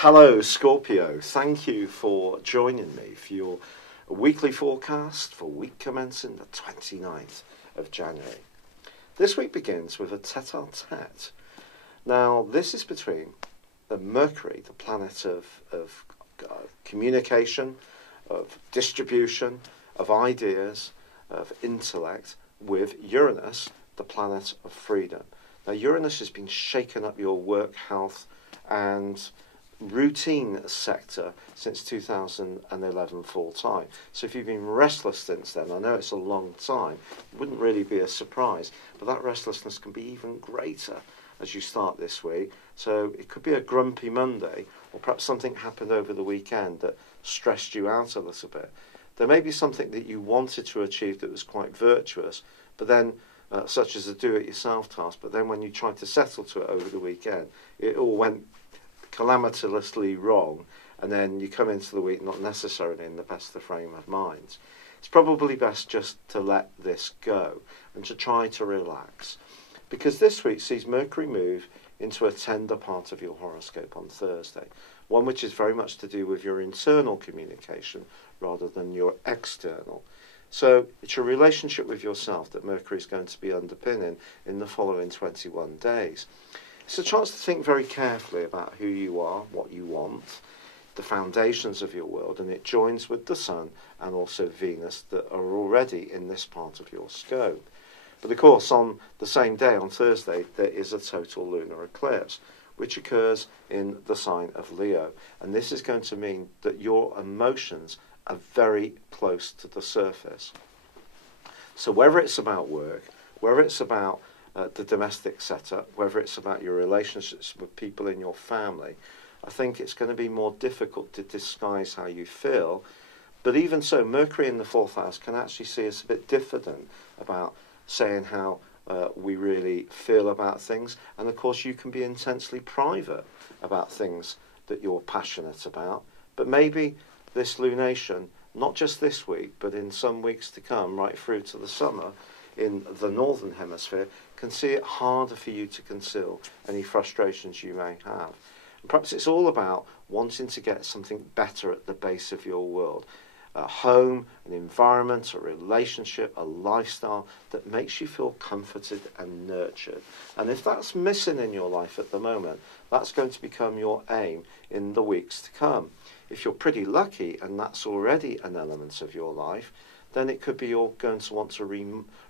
Hello Scorpio, thank you for joining me for your weekly forecast for week commencing the 29th of January. This week begins with a tete-a-tete. Now this is between Mercury, the planet of communication, of distribution, of ideas, of intellect, with Uranus, the planet of freedom. Now Uranus has been shaking up your work, health and routine sector since 2011 full time. So if you've been restless since then, I know it's a long time, it wouldn't really be a surprise, but that restlessness can be even greater as you start this week. So it could be a grumpy Monday, or perhaps something happened over the weekend that stressed you out a little bit. There may be something that you wanted to achieve that was quite virtuous, but then such as a do-it-yourself task, but then when you tried to settle to it over the weekend, it all went calamitously wrong, and then you come into the week not necessarily in the best of frame of mind. It's probably best just to let this go and to try to relax, because this week sees Mercury move into a tender part of your horoscope on Thursday, one which is very much to do with your internal communication rather than your external. So it's your relationship with yourself that Mercury is going to be underpinning in the following 21 days. It's a chance to think very carefully about who you are, what you want, the foundations of your world, and it joins with the Sun and also Venus that are already in this part of your scope. But of course, on the same day, on Thursday, there is a total lunar eclipse, which occurs in the sign of Leo. And this is going to mean that your emotions are very close to the surface. So whether it's about work, whether it's about the domestic setup, whether it's about your relationships with people in your family, I think it's going to be more difficult to disguise how you feel. But even so, Mercury in the fourth house can actually see us a bit diffident about saying how we really feel about things. And of course, you can be intensely private about things that you're passionate about. But maybe this lunation, not just this week, but in some weeks to come, right through to the summer, in the northern hemisphere, can see it harder for you to conceal any frustrations you may have. And perhaps it's all about wanting to get something better at the base of your world. A home, an environment, a relationship, a lifestyle that makes you feel comforted and nurtured. And if that's missing in your life at the moment, that's going to become your aim in the weeks to come. If you're pretty lucky and that's already an element of your life, then it could be you're going to want to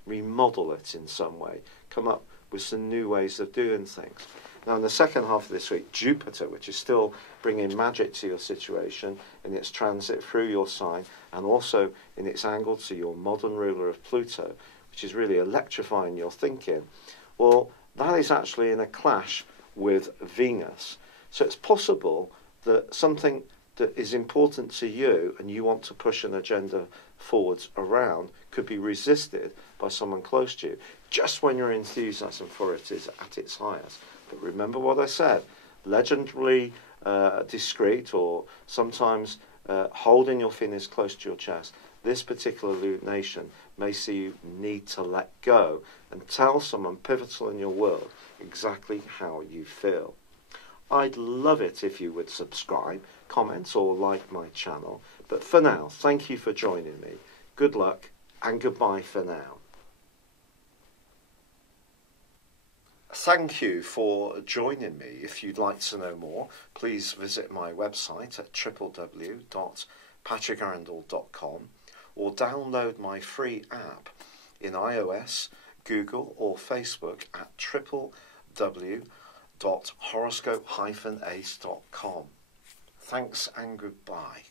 remodel it in some way, come up with some new ways of doing things. Now, in the second half of this week, Jupiter, which is still bringing magic to your situation in its transit through your sign, and also in its angle to your modern ruler of Pluto, which is really electrifying your thinking, well, that is actually in a clash with Venus. So it's possible that something that is important to you and you want to push an agenda forwards around could be resisted by someone close to you just when your enthusiasm for it is at its highest. But remember what I said, legendarily discreet, or sometimes holding your feelings close to your chest. This particular lunation may see you need to let go and tell someone pivotal in your world exactly how you feel. I'd love it if you would subscribe, comment or like my channel. But for now, thank you for joining me. Good luck and goodbye for now. Thank you for joining me. If you'd like to know more, please visit my website at www.patrickarundell.com or download my free app in iOS, Google or Facebook at www.horoscope-ace.com. Thanks and goodbye.